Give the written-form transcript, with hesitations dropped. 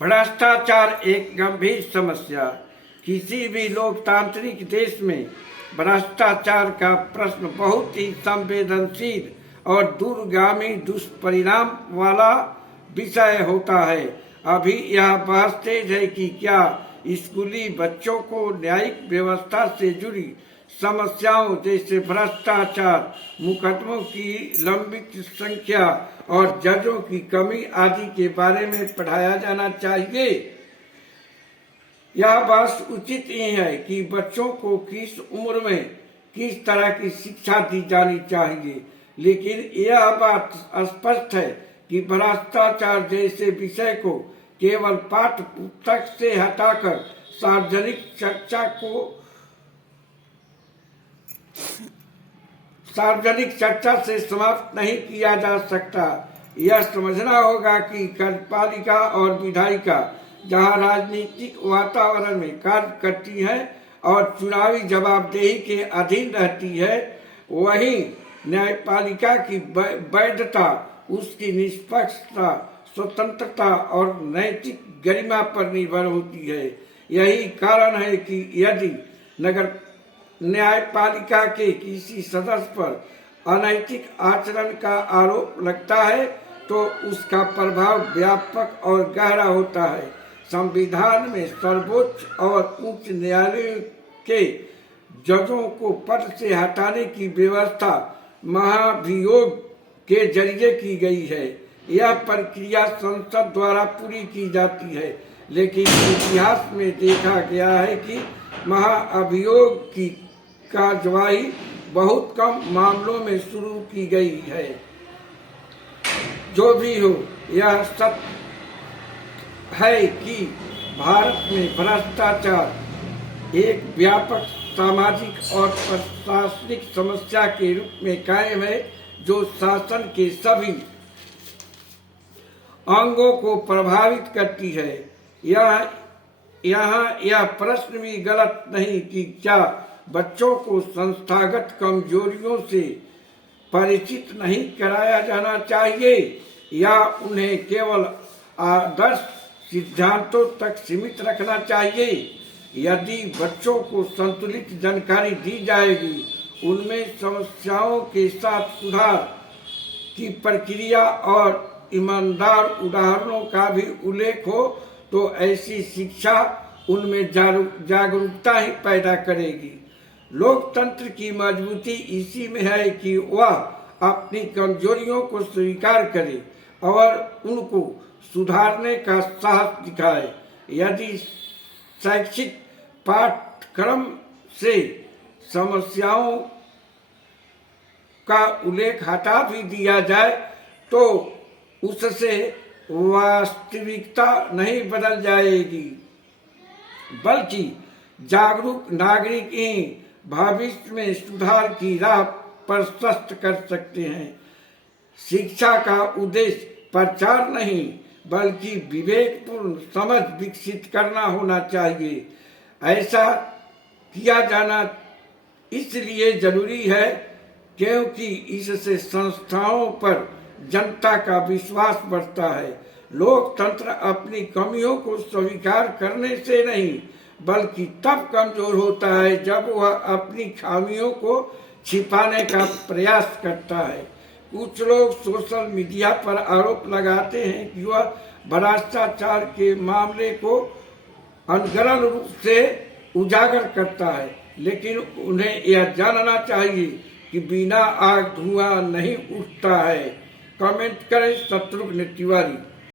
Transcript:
भ्रष्टाचार एक गंभीर समस्या। किसी भी लोकतांत्रिक देश में भ्रष्टाचार का प्रश्न बहुत ही संवेदनशील और दूरगामी दुष्परिणाम वाला विषय होता है। अभी यह बहस तेज है कि क्या स्कूली बच्चों को न्यायिक व्यवस्था से जुड़ी समस्याओं जैसे भ्रष्टाचार, मुकदमों की लंबित संख्या और जजों की कमी आदि के बारे में पढ़ाया जाना चाहिए। यह बात उचित ही है कि बच्चों को किस उम्र में किस तरह की शिक्षा दी जानी चाहिए, लेकिन यह बात स्पष्ट है कि भ्रष्टाचार जैसे विषय को केवल पाठ्य पुस्तक से हटाकर सार्वजनिक चर्चा से समाप्त नहीं किया जा सकता। यह समझना होगा कि कार्यपालिका और विधायिका जहां राजनीतिक वातावरण में कार्य करती है और चुनावी जवाबदेही के अधीन रहती है, वहीं न्यायपालिका की वैधता उसकी निष्पक्षता, स्वतंत्रता और नैतिक गरिमा पर निर्भर होती है। यही कारण है कि यदि नगर न्यायपालिका के किसी सदस्य पर अनैतिक आचरण का आरोप लगता है तो उसका प्रभाव व्यापक और गहरा होता है। संविधान में सर्वोच्च और उच्च न्यायालय के जजों को पद से हटाने की व्यवस्था महाभियोग के जरिए की गई है। यह प्रक्रिया संसद द्वारा पूरी की जाती है, लेकिन इतिहास में देखा गया है कि महाअभियोग की कार्यवाही बहुत कम मामलों में शुरू की गई है। जो भी हो, यह सत्य है कि भारत में भ्रष्टाचार एक व्यापक सामाजिक और प्रशासनिक समस्या के रूप में कायम है, जो शासन के सभी अंगों को प्रभावित करती है। यहाँ यह प्रश्न भी गलत नहीं कि क्या बच्चों को संस्थागत कमजोरियों से परिचित नहीं कराया जाना चाहिए या उन्हें केवल आदर्श सिद्धांतों तक सीमित रखना चाहिए। यदि बच्चों को संतुलित जानकारी दी जाएगी, उनमें समस्याओं के साथ सुधार की प्रक्रिया और ईमानदार उदाहरणों का भी उल्लेख हो, तो ऐसी शिक्षा उनमें जागरूकता ही पैदा करेगी। लोकतंत्र की मजबूती इसी में है कि वह अपनी कमजोरियों को स्वीकार करे और उनको सुधारने का साहस दिखाए। यदि शैक्षिक पाठ्यक्रम से समस्याओं का उल्लेख हटा भी दिया जाए तो उससे वास्तविकता नहीं बदल जाएगी, बल्कि जागरूक नागरिक ही भविष्य में सुधार की राह प्रशस्त कर सकते हैं। शिक्षा का उद्देश्य प्रचार नहीं, बल्कि विवेकपूर्ण समझ विकसित करना होना चाहिए। ऐसा किया जाना इसलिए जरूरी है क्योंकि इससे संस्थाओं पर जनता का विश्वास बढ़ता है। लोकतंत्र अपनी कमियों को स्वीकार करने से नहीं, बल्कि तब कमजोर होता है जब वह अपनी खामियों को छिपाने का प्रयास करता है। कुछ लोग सोशल मीडिया पर आरोप लगाते हैं कि वह भ्रष्टाचार के मामले को अनगढ़ रूप से उजागर करता है, लेकिन उन्हें यह जानना चाहिए कि बिना आग धुआं नहीं उठता है। कमेंट करें शत्रुघ्न तिवारी।